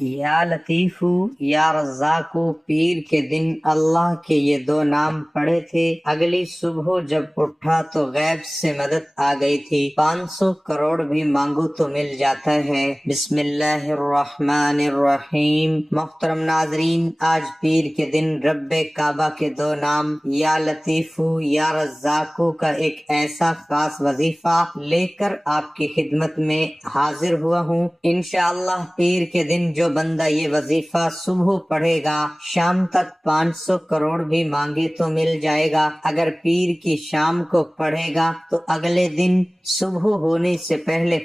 یا لطیفو یا رزاقو پیر کے دن اللہ کے یہ دو نام پڑھے تھے۔ اگلی صبح جب اٹھا تو غیب سے مدد آ گئی تھی، 500 کروڑ بھی مانگو تو مل جاتا ہے۔ بسم اللہ الرحمن الرحیم۔ محترم ناظرین، آج پیر کے دن رب کعبہ کے دو نام یا لطیفو یا رزاقو کا ایک ایسا خاص وظیفہ لے کر آپ کی خدمت میں حاضر ہوا ہوں۔ انشاءاللہ پیر کے دن جو بندہ یہ وظیفہ صبح پڑھے گا، شام تک 500 کروڑ بھی مانگے تو مل جائے گا۔ اگر پیر کی شام کو پڑھے گا تو اگلے دن صبح ہونے سے پہلے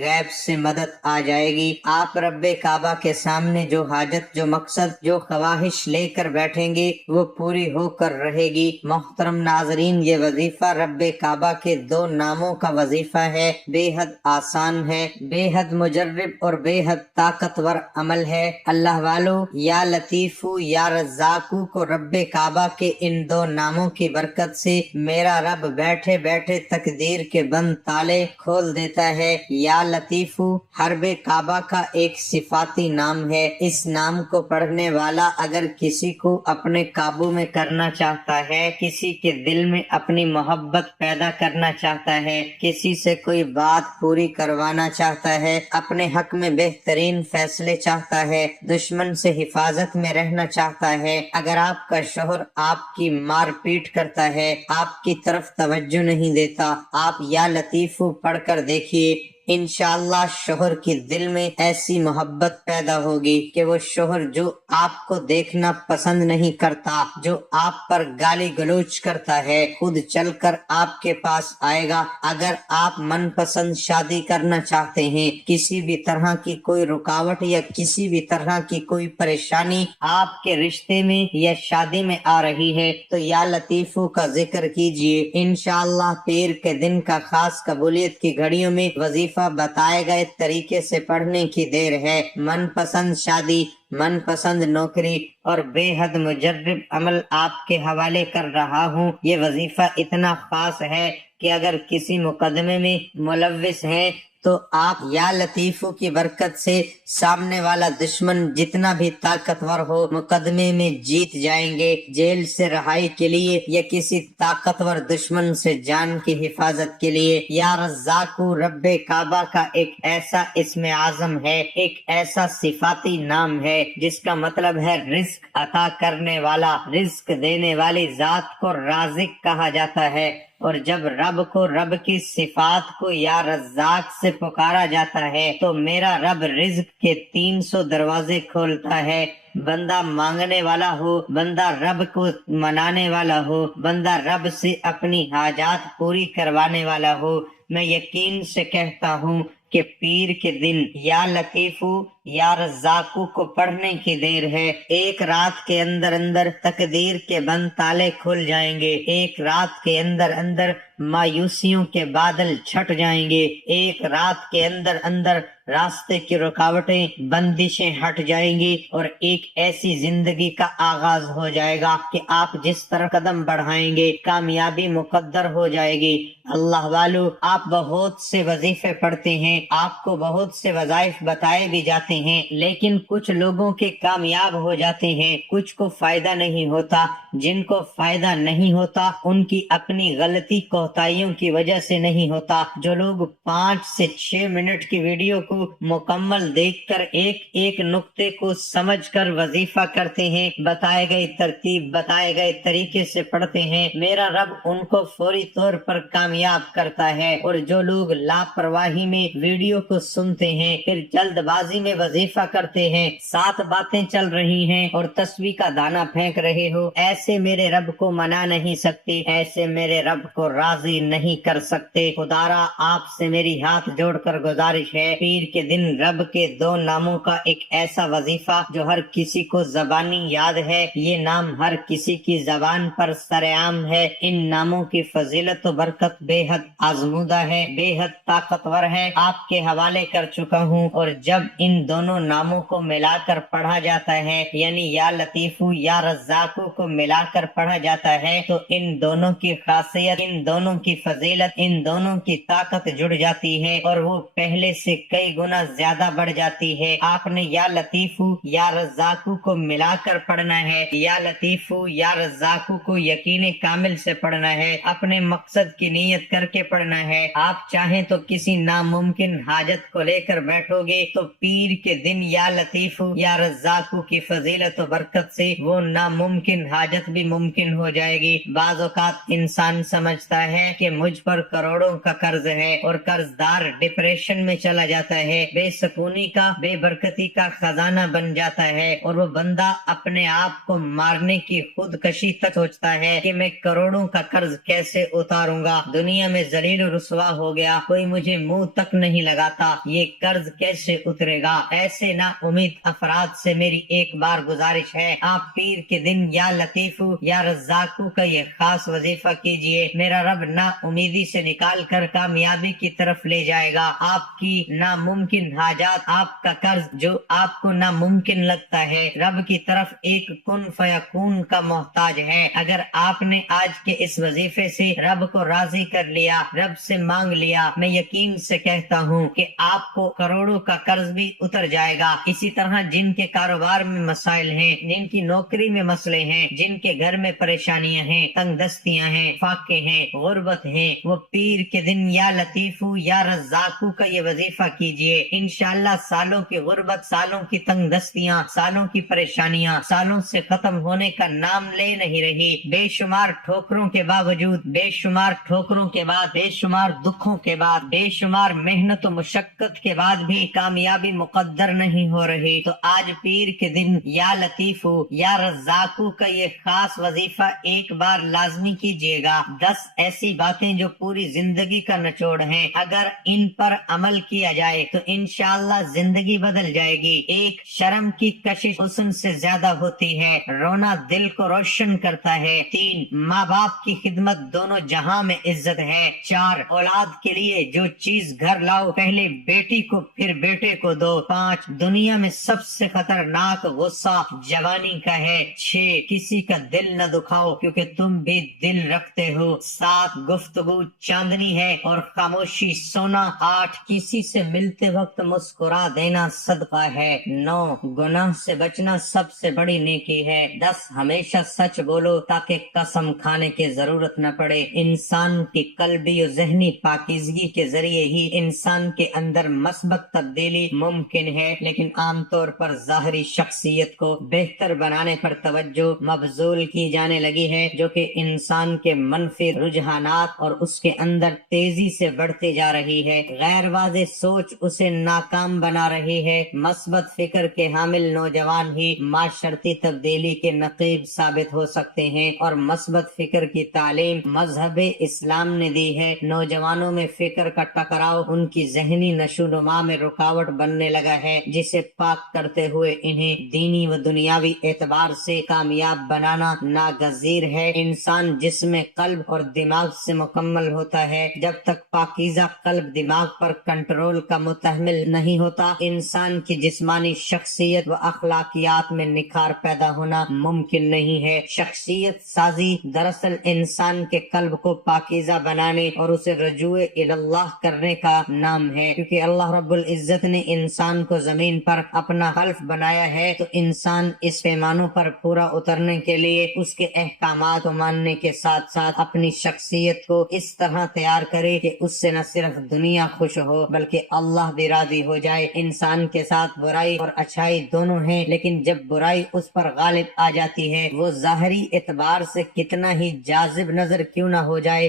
غیب سے مدد آ جائے گی۔ آپ رب کعبہ کے سامنے جو حاجت، جو مقصد، جو خواہش لے کر بیٹھیں گے وہ پوری ہو کر رہے گی۔ محترم ناظرین، یہ وظیفہ رب کعبہ کے دو ناموں کا وظیفہ ہے، بے حد آسان ہے، بے حد مجرب اور بے حد طاقتور عمل ہے۔ اللہ والو، یا لطیفو یا رزاقو کو رب کعبہ کے ان دو ناموں کی برکت سے میرا رب بیٹھے بیٹھے تقدیر کے بند تالے کھول دیتا ہے۔ یا لطیفو حرب کعبہ کا ایک صفاتی نام ہے۔ اس نام کو پڑھنے والا اگر کسی کو اپنے قابو میں کرنا چاہتا ہے، کسی کے دل میں اپنی محبت پیدا کرنا چاہتا ہے، کسی سے کوئی بات پوری کروانا چاہتا ہے، اپنے حق میں بہترین فیصلے چاہتا ہے، دشمن سے حفاظت میں رہنا چاہتا ہے، اگر آپ کا شوہر آپ کی مار پیٹ کرتا ہے، آپ کی طرف توجہ نہیں دیتا، آپ یا لطیفو پڑھ کر دیکھیے، انشاءاللہ شوہر کی دل میں ایسی محبت پیدا ہوگی کہ وہ شوہر جو آپ کو دیکھنا پسند نہیں کرتا، جو آپ پر گالی گلوچ کرتا ہے، خود چل کر آپ کے پاس آئے گا۔ اگر آپ من پسند شادی کرنا چاہتے ہیں، کسی بھی طرح کی کوئی رکاوٹ یا کسی بھی طرح کی کوئی پریشانی آپ کے رشتے میں یا شادی میں آ رہی ہے تو یا لطیفو کا ذکر کیجئے، انشاءاللہ پیر کے دن کا خاص قبولیت کی گھڑیوں میں وظیفہ بتائے گئے طریقے سے پڑھنے کی دیر ہے۔ من پسند شادی، من پسند نوکری اور بے حد مجرب عمل آپ کے حوالے کر رہا ہوں۔ یہ وظیفہ اتنا خاص ہے کہ اگر کسی مقدمے میں ملوث ہیں تو آپ یا لطیفو کی برکت سے سامنے والا دشمن جتنا بھی طاقتور ہو مقدمے میں جیت جائیں گے۔ جیل سے رہائی کے لیے یا کسی طاقتور دشمن سے جان کی حفاظت کے لیے یا رزاقو رب کعبہ کا ایک ایسا اسم اعظم ہے، ایک ایسا صفاتی نام ہے جس کا مطلب ہے رزق عطا کرنے والا، رزق دینے والی ذات کو رازق کہا جاتا ہے۔ اور جب رب کو، رب کی صفات کو یا رزاق سے پکارا جاتا ہے تو میرا رب رزق کے 300 دروازے کھولتا ہے۔ بندہ مانگنے والا ہو، بندہ رب کو منانے والا ہو، بندہ رب سے اپنی حاجات پوری کروانے والا ہو، میں یقین سے کہتا ہوں کہ پیر کے دن یا لطیفو یا رزاقو کو پڑھنے کی دیر ہے۔ ایک رات کے اندر اندر تقدیر کے بند تالے کھل جائیں گے، ایک رات کے اندر اندر مایوسیوں کے بادل چھٹ جائیں گے، ایک رات کے اندر اندر راستے کی رکاوٹیں، بندشیں ہٹ جائیں گی اور ایک ایسی زندگی کا آغاز ہو جائے گا کہ آپ جس طرح قدم بڑھائیں گے کامیابی مقدر ہو جائے گی۔ اللہ والو، آپ بہت سے وظیفے پڑھتے ہیں، آپ کو بہت سے وظائف بتائے بھی جاتے ہیں، لیکن کچھ لوگوں کے کامیاب ہو جاتے ہیں، کچھ کو فائدہ نہیں ہوتا۔ جن کو فائدہ نہیں ہوتا ان کی اپنی غلطی کوتاہیوں کی وجہ سے نہیں ہوتا۔ جو لوگ 5 سے 6 منٹ کی ویڈیو کو مکمل دیکھ کر ایک ایک نقطے کو سمجھ کر وظیفہ کرتے ہیں، بتائے گئے ترتیب، بتائے گئے طریقے سے پڑھتے ہیں، میرا رب ان کو فوری طور پر کامیاب کرتا ہے۔ اور جو لوگ لاپرواہی میں ویڈیو کو سنتے ہیں، پھر جلد بازی میں وظیفہ کرتے ہیں، 7 باتیں چل رہی ہیں اور تسبیح کا دانہ پھینک رہے ہو، ایسے میرے رب کو منا نہیں سکتے، ایسے میرے رب کو راضی نہیں کر سکتے۔ خدارا آپ سے میری ہاتھ جوڑ کر گزارش ہے، پیر کے دن رب کے 2 ناموں کا ایک ایسا وظیفہ جو ہر کسی کو زبانی یاد ہے، یہ نام ہر کسی کی زبان پر سرعام ہے۔ ان ناموں کی فضیلت و برکت بے حد آزمودہ ہے، بے حد طاقتور ہے، آپ کے حوالے کر چکا ہوں۔ اور جب ان دونوں دونوں ناموں کو ملا کر پڑھا جاتا ہے، یعنی یا لطیفو یا رزاقو کو ملا کر پڑھا جاتا ہے، تو ان دونوں کی خاصیت، ان دونوں کی فضیلت، ان دونوں کی طاقت جڑ جاتی ہے اور وہ پہلے سے کئی گنا زیادہ بڑھ جاتی ہے۔ آپ نے یا لطیفو یا رزاقو کو ملا کر پڑھنا ہے، یا لطیفو یا رزاقو کو یقین کامل سے پڑھنا ہے، اپنے مقصد کی نیت کر کے پڑھنا ہے۔ آپ چاہیں تو کسی ناممکن حاجت کو لے کر بیٹھو گے تو پیر کے دن یا لطیفو یا رزاقو کی فضیلت و برکت سے وہ ناممکن حاجت بھی ممکن ہو جائے گی۔ بعض اوقات انسان سمجھتا ہے کہ مجھ پر کروڑوں کا قرض ہے اور قرض دار ڈپریشن میں چلا جاتا ہے، بے سکونی کا، بے برکتی کا خزانہ بن جاتا ہے، اور وہ بندہ اپنے آپ کو مارنے کی خودکشی تک سوچتا ہے کہ میں کروڑوں کا قرض کیسے اتاروں گا، دنیا میں ذلیل و رسوا ہو گیا، کوئی مجھے منہ تک نہیں لگاتا، یہ قرض کیسے اترے گا۔ ایسے نا امید افراد سے میری ایک بار گزارش ہے، آپ پیر کے دن یا لطیفو یا رزاقو کا یہ خاص وظیفہ کیجئے، میرا رب نا امیدی سے نکال کر کامیابی کی طرف لے جائے گا۔ آپ کی ناممکن حاجات، آپ کا قرض جو آپ کو ناممکن لگتا ہے، رب کی طرف ایک کن فیکون کا محتاج ہے۔ اگر آپ نے آج کے اس وظیفے سے رب کو راضی کر لیا، رب سے مانگ لیا، میں یقین سے کہتا ہوں کہ آپ کو کروڑوں کا قرض بھی اتر جائے گا۔ اسی طرح جن کے کاروبار میں مسائل ہیں، جن کی نوکری میں مسئلے ہیں، جن کے گھر میں پریشانیاں ہیں، تنگ دستیاں ہیں، فاقے ہیں، غربت ہیں، وہ پیر کے دن یا لطیفو یا رزاقو کا یہ وظیفہ کیجئے، انشاءاللہ سالوں کی غربت، سالوں کی تنگ دستیاں، سالوں کی پریشانیاں سالوں سے ختم ہونے کا نام لے نہیں رہی۔ بے شمار ٹھوکروں کے باوجود، بے شمار ٹھوکروں کے بعد، بے شمار دکھوں کے بعد، بے شمار محنت و مشقت کے بعد بھی کامیابی مقدر نہیں ہو رہی، تو آج پیر کے دن یا لطیفو یا رزاقو کا یہ خاص وظیفہ ایک بار لازمی کیجئے گا۔ 10 ایسی باتیں جو پوری زندگی کا نچوڑ ہیں، اگر ان پر عمل کیا جائے تو انشاءاللہ زندگی بدل جائے گی۔ ایک، شرم کی کشش حسن سے زیادہ ہوتی ہے، رونا دل کو روشن کرتا ہے۔ 3، ماں باپ کی خدمت دونوں جہاں میں عزت ہے۔ 4، اولاد کے لیے جو چیز گھر لاؤ پہلے بیٹی کو پھر بیٹے کو دو۔ 5، دنیا میں سب سے خطرناک غصہ جوانی کا ہے۔ 6، کسی کا دل نہ دکھاؤ کیونکہ تم بھی دل رکھتے ہو۔ 7، گفتگو چاندنی ہے اور خاموشی سونا۔ 8، کسی سے ملتے وقت مسکرا دینا صدقہ ہے۔ 9، گناہ سے بچنا سب سے بڑی نیکی ہے۔ 10، ہمیشہ سچ بولو تاکہ قسم کھانے کی ضرورت نہ پڑے۔ انسان کی قلبی و ذہنی پاکیزگی کے ذریعے ہی انسان کے اندر مثبت تبدیلی ممکن ہے، لیکن عام طور پر ظاہری شخصیت کو بہتر بنانے پر توجہ مبذول کی جانے لگی ہے، جو کہ انسان کے منفی رجحانات اور اس کے اندر تیزی سے بڑھتی جا رہی ہے۔ غیر واضح سوچ اسے ناکام بنا رہی ہے۔ مثبت فکر کے حامل نوجوان ہی معاشرتی تبدیلی کے نقیب ثابت ہو سکتے ہیں، اور مثبت فکر کی تعلیم مذہب اسلام نے دی ہے۔ نوجوانوں میں فکر کا ٹکراؤ ان کی ذہنی نشوونما میں رکاوٹ بننے لگا ہے، جسے پاک کرتے ہوئے انہیں دینی و دنیاوی اعتبار سے کامیاب بنانا ناگزیر ہے۔ انسان جسم، قلب اور دماغ سے مکمل ہوتا ہے۔ جب تک پاکیزہ قلب دماغ پر کنٹرول کا متحمل نہیں ہوتا، انسان کی جسمانی شخصیت و اخلاقیات میں نکھار پیدا ہونا ممکن نہیں ہے۔ شخصیت سازی دراصل انسان کے قلب کو پاکیزہ بنانے اور اسے رجوع اللہ کرنے کا نام ہے، کیونکہ اللہ رب العزت نے انسان کو زمین پر اپنا خلف بنایا ہے، تو انسان اس پیمانوں پر پورا اترنے کے لیے اس کے احکامات کو ماننے کے ساتھ ساتھ اپنی شخصیت کو اس طرح تیار کرے کہ اس سے نہ صرف دنیا خوش ہو بلکہ اللہ بھی راضی ہو جائے۔ انسان کے ساتھ برائی اور اچھائی دونوں ہیں، لیکن جب برائی اس پر غالب آ جاتی ہے، وہ ظاہری اعتبار سے کتنا ہی جاذب نظر کیوں نہ ہو جائے،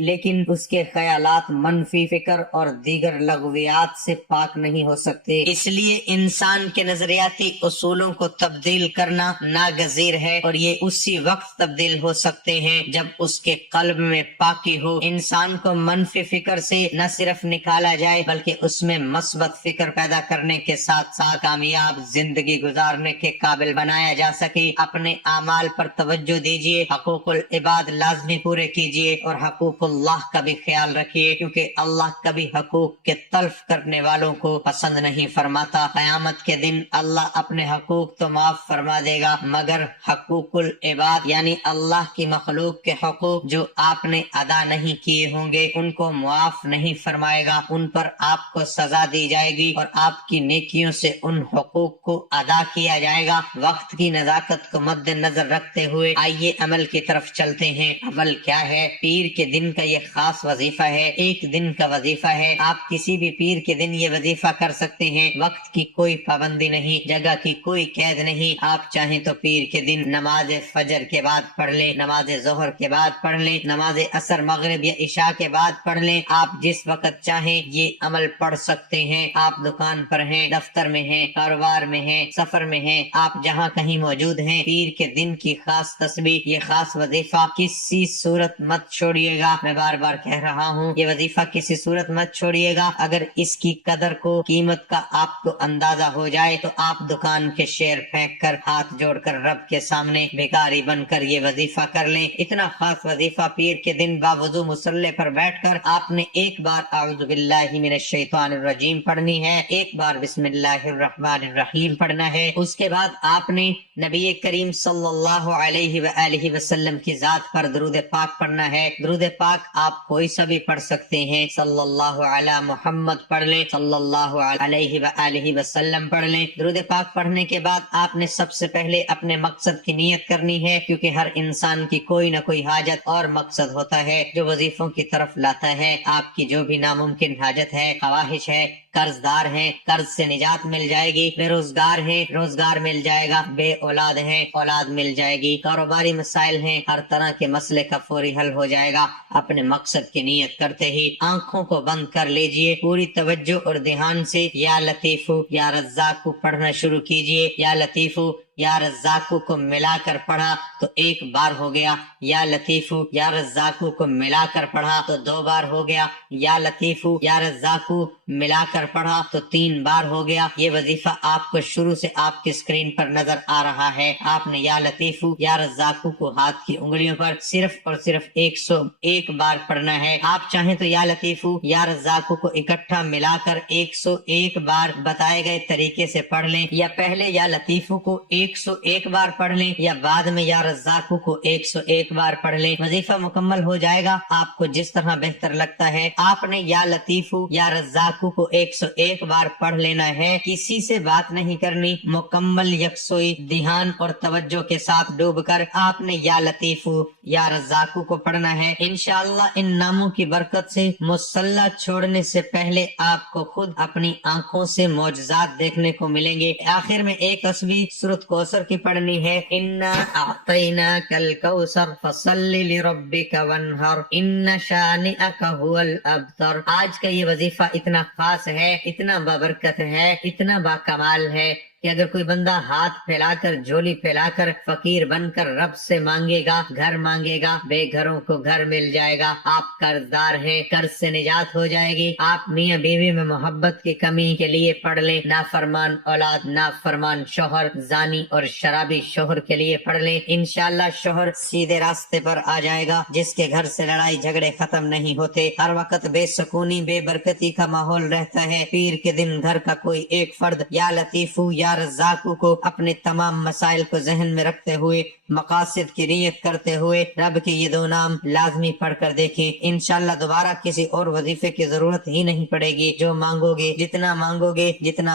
لیکن اس کے خیالات منفی فکر اور دیگر لغویات سے پاک نہیں ہو سکتے۔ اس لیے انسان کے نظریاتی اصولوں کو تبدیل کرنا ناگزیر ہے، اور یہ اسی وقت تبدیل ہو سکتے ہیں جب اس کے قلب میں پاکی ہو۔ انسان کو منفی فکر سے نہ صرف نکالا جائے بلکہ اس میں مثبت فکر پیدا کرنے کے ساتھ ساتھ کامیاب زندگی گزارنے کے قابل بنایا جا سکے۔ اپنے اعمال پر توجہ دیجیے، حقوق العباد لازمی پورے کیجیے اور حقوق اللہ کا بھی خیال رکھیے، کیونکہ اللہ کبھی حقوق کے تلف کرنے والوں کو پسند نہیں فرماتا۔ قیامت کے دن اللہ اپنے حقوق تو معاف فرما دے گا، مگر حقوق العباد یعنی اللہ کی مخلوق کے حقوق جو آپ نے ادا نہیں کیے ہوں گے ان کو معاف نہیں فرمائے گا، ان پر آپ کو سزا دی جائے گی اور آپ کی نیکیوں سے ان حقوق کو ادا کیا جائے گا۔ وقت کی نزاکت کو مد نظر رکھتے ہوئے آئیے عمل کی طرف چلتے ہیں۔ عمل کیا ہے؟ پیر کے دن کا یہ خاص وظیفہ ہے، ایک دن کا وظیفہ ہے۔ آپ کسی بھی پیر کے دن یہ وظیفہ کر سکتے ہیں، وقت کی کوئی پابندی نہیں، جگہ کی کوئی قید نہیں۔ آپ چاہیں تو پیر کے دن نماز فجر کے بعد پڑھ لیں، نماز ظہر کے بعد پڑھ لیں، نماز عصر مغرب یا عشاء کے بعد پڑھ لیں، آپ جس وقت چاہیں یہ عمل پڑھ سکتے ہیں۔ آپ دکان پر ہیں، دفتر میں ہیں، کاروبار میں ہیں، سفر میں ہیں، آپ جہاں کہیں موجود ہیں، پیر کے دن کی خاص تسبیح، یہ خاص وظیفہ کسی صورت مت چھوڑیے گا۔ میں بار بار کہہ رہا ہوں یہ وظیفہ کسی صورت مت چھوڑیے گا۔ اگر اس کی قدر کو، قیمت کا آپ کو اندازہ ہو جائے تو آپ دکان کے شیر پھینک کر، ہاتھ جوڑ کر رب کے سامنے بھکاری بن کر یہ وظیفہ کر لیں۔ اتنا خاص وظیفہ پیر کے دن باوضو مصلی پر بیٹھ کر آپ نے ایک بار اعوذ باللہ من الشیطان الرجیم پڑھنی ہے، ایک بار بسم اللہ الرحمن الرحیم پڑھنا ہے۔ اس کے بعد آپ نے نبی کریم صلی اللہ علیہ وآلہ وسلم کی ذات پر درود پاک پڑھنا ہے۔ درود پاک آپ کوئی سا بھی پڑھ سکتے ہیں، صلی اللہ علی محمد پڑھ لیں، صلی اللہ علیہ وآلہ وسلم پڑھ لیں۔ درود پاک پڑھنے کے بعد آپ نے سب سے پہلے اپنے مقصد کی نیت کرنی ہے، کیونکہ ہر انسان کی کوئی نہ کوئی حاجت اور مقصد ہوتا ہے جو وظیفوں کی طرف لاتا ہے۔ آپ کی جو بھی ناممکن حاجت ہے، خواہش ہے، قرض دار ہیں، قرض سے نجات مل جائے گی، بے روزگار ہیں، روزگار مل جائے گا، بے اولاد ہیں، اولاد مل جائے گی، کاروباری مسائل ہیں، ہر طرح کے مسئلے کا فوری حل ہو جائے گا۔ اپنے مقصد کی نیت کرتے ہی آنکھوں کو بند کر لیجئے، پوری توجہ اور دھیان سے یا لطیفو یا رزاقو پڑھنا شروع کیجئے۔ یا لطیفو یا رزاقو کو ملا کر پڑھا تو ایک بار ہو گیا، یا لطیفو یا رزاقو کو ملا کر پڑھا تو 2 بار ہو گیا، یا لطیفو یا رزاقو ملا کر پڑھا تو 3 بار ہو گیا۔ یہ وظیفہ آپ کو شروع سے آپ کی اسکرین پر نظر آ رہا ہے۔ آپ نے یا لطیفو یا رزاقو کو ہاتھ کی انگلیوں پر صرف اور صرف 101 بار پڑھنا ہے۔ آپ چاہیں تو یا لطیفو یا رزاقو کو اکٹھا ملا کر 101 بار بتائے گئے طریقے سے پڑھ لیں، یا پہلے یا لطیفو کو 101 بار پڑھ لیں یا بعد میں یا رزاقو کو 101 بار پڑھ لیں۔ وظیفہ مکمل ہو جائے گا۔ آپ کو جس طرح بہتر لگتا ہے آپ نے یا لطیفو یا رزاقو کو 101 بار پڑھ لینا ہے، کسی سے بات نہیں کرنی، مکمل یکسوئی دھیان اور توجہ کے ساتھ ڈوب کر آپ نے یا لطیفو یا رزاقو کو پڑھنا ہے۔ انشاءاللہ ان ناموں کی برکت سے مصلی چھوڑنے سے پہلے آپ کو خود اپنی آنکھوں سے معجزات دیکھنے کو ملیں گے۔ آخر میں ایک تسبیح سورۃ کوثر کی پڑھنی ہے، انا اعطیناک الکوثر فصل لربک وانحر ان شانئک هو الابتر۔ آج کا یہ وظیفہ اتنا خاص ہے، اتنا بابرکت ہے، اتنا باکمال ہے کہ اگر کوئی بندہ ہاتھ پھیلا کر، جھولی پھیلا کر، فقیر بن کر رب سے مانگے گا، گھر مانگے گا، بے گھروں کو گھر مل جائے گا۔ آپ قرض دار ہیں، قرض سے نجات ہو جائے گی۔ آپ میاں بیوی میں محبت کی کمی کے لیے پڑھ لیں، نافرمان اولاد، نافرمان شوہر، زانی اور شرابی شوہر کے لیے پڑھ لیں، انشاءاللہ شوہر سیدھے راستے پر آ جائے گا۔ جس کے گھر سے لڑائی جھگڑے ختم نہیں ہوتے، ہر وقت بے سکونی، بے برکتی کا ماحول رہتا ہے، پیر کے دن گھر کا کوئی ایک فرد یا لطیفو یا رزاقو کو اپنے تمام مسائل کو ذہن میں رکھتے ہوئے، مقاصد کی نیت کرتے ہوئے رب کے یہ 2 نام لازمی پڑھ کر دیکھیں، انشاءاللہ دوبارہ کسی اور وظیفے کی ضرورت ہی نہیں پڑے گی۔ جو مانگو گے، جتنا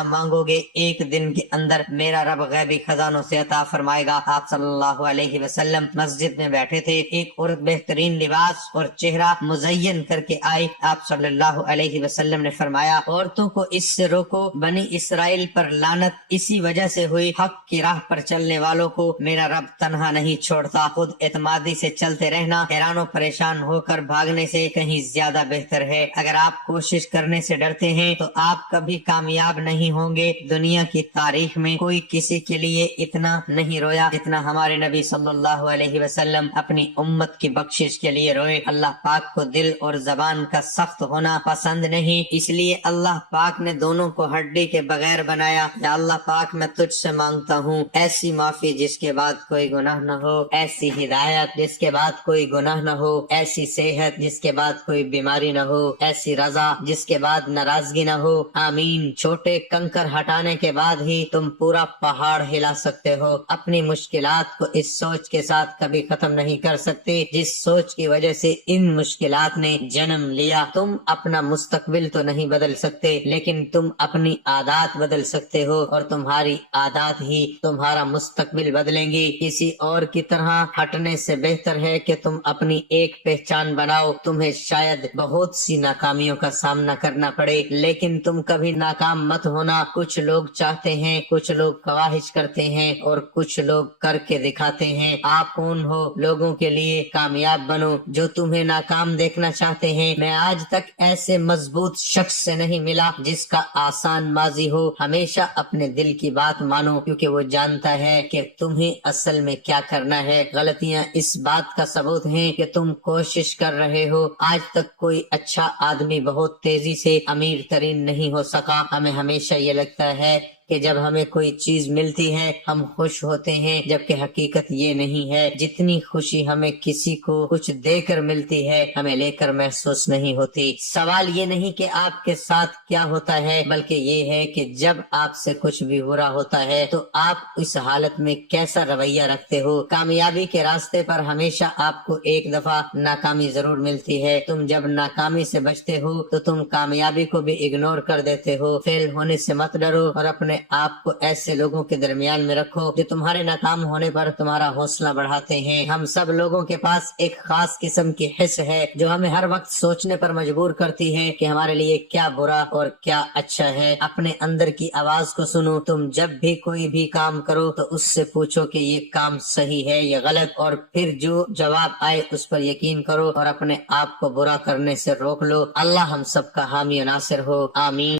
مانگو گے ایک دن کے اندر میرا رب غیبی خزانوں سے عطا فرمائے گا۔ آپ صلی اللہ علیہ وسلم مسجد میں بیٹھے تھے، ایک عورت بہترین لباس اور چہرہ مزین کر کے آئی، آپ صلی اللہ علیہ وسلم نے فرمایا عورتوں کو اس سے روکو، بنی اسرائیل پر لعنت اسی وجہ سے ہوئی، حق کی راہ پر چلنے والوں کو میرا رب تنہا نہیں چھوڑتا۔ خود اعتمادی سے چلتے رہنا حیران و پریشان ہو کر بھاگنے سے کہیں زیادہ بہتر ہے۔ اگر آپ کوشش کرنے سے ڈرتے ہیں تو آپ کبھی کامیاب نہیں ہوں گے۔ دنیا کی تاریخ میں کوئی کسی کے لیے اتنا نہیں رویا جتنا ہمارے نبی صلی اللہ علیہ وسلم اپنی امت کی بخشش کے لیے روئے۔ اللہ پاک کو دل اور زبان کا سخت ہونا پسند نہیں، اس لیے اللہ پاک نے دونوں کو ہڈی کے بغیر بنایا۔ یا اللہ پاک میں تجھ سے مانگتا ہوں ایسی معافی جس کے بعد کوئی گناہ نہ ہو، ایسی ہدایت جس کے بعد کوئی گناہ نہ ہو، ایسی صحت جس کے بعد کوئی بیماری نہ ہو، ایسی رضا جس کے بعد ناراضگی نہ ہو۔ آمین۔ چھوٹے کنکر ہٹانے کے بعد ہی تم پورا پہاڑ ہلا سکتے ہو۔ اپنی مشکلات کو اس سوچ کے ساتھ کبھی ختم نہیں کر سکتے جس سوچ کی وجہ سے ان مشکلات نے جنم لیا۔ تم اپنا مستقبل تو نہیں بدل سکتے لیکن تم اپنی عادات بدل سکتے ہو، اور تمہاری عادات ہی تمہارا مستقبل بدلیں گی۔ کسی اور کی طرح ہٹنے سے بہتر ہے کہ تم اپنی ایک پہچان بناؤ۔ تمہیں شاید بہت سی ناکامیوں کا سامنا کرنا پڑے لیکن تم کبھی ناکام مت ہونا۔ کچھ لوگ چاہتے ہیں، کچھ لوگ خواہش کرتے ہیں اور کچھ لوگ کر کے دکھاتے ہیں۔ آپ کون ہو؟ لوگوں کے لیے کامیاب بنو جو تمہیں ناکام دیکھنا چاہتے ہیں۔ میں آج تک ایسے مضبوط شخص سے نہیں ملا جس کا آسان ماضی ہو۔ ہمیشہ اپنے دل کی بات مانو کیونکہ وہ جانتا ہے کہ تمہیں اصل میں کیا کرنا ہے۔ غلطیاں اس بات کا ثبوت ہیں کہ تم کوشش کر رہے ہو۔ آج تک کوئی اچھا آدمی بہت تیزی سے امیر ترین نہیں ہو سکا۔ ہمیں ہمیشہ یہ لگتا ہے کہ جب ہمیں کوئی چیز ملتی ہے ہم خوش ہوتے ہیں، جبکہ حقیقت یہ نہیں ہے۔ جتنی خوشی ہمیں کسی کو کچھ دے کر ملتی ہے ہمیں لے کر محسوس نہیں ہوتی۔ سوال یہ نہیں کہ آپ کے ساتھ کیا ہوتا ہے بلکہ یہ ہے کہ جب آپ سے کچھ بھی برا ہوتا ہے تو آپ اس حالت میں کیسا رویہ رکھتے ہو۔ کامیابی کے راستے پر ہمیشہ آپ کو ایک دفعہ ناکامی ضرور ملتی ہے۔ تم جب ناکامی سے بچتے ہو تو تم کامیابی کو بھی اگنور کر دیتے ہو۔ فیل ہونے سے مت ڈرو اور اپنے آپ کو ایسے لوگوں کے درمیان میں رکھو جو تمہارے ناکام ہونے پر تمہارا حوصلہ بڑھاتے ہیں۔ ہم سب لوگوں کے پاس ایک خاص قسم کی حس ہے جو ہمیں ہر وقت سوچنے پر مجبور کرتی ہے کہ ہمارے لیے کیا برا اور کیا اچھا ہے۔ اپنے اندر کی آواز کو سنو۔ تم جب بھی کوئی بھی کام کرو تو اس سے پوچھو کہ یہ کام صحیح ہے یا غلط، اور پھر جو جواب آئے اس پر یقین کرو اور اپنے آپ کو برا کرنے سے روک لو۔ اللہ ہم سب کا حامی و ناصر ہو۔ آمین۔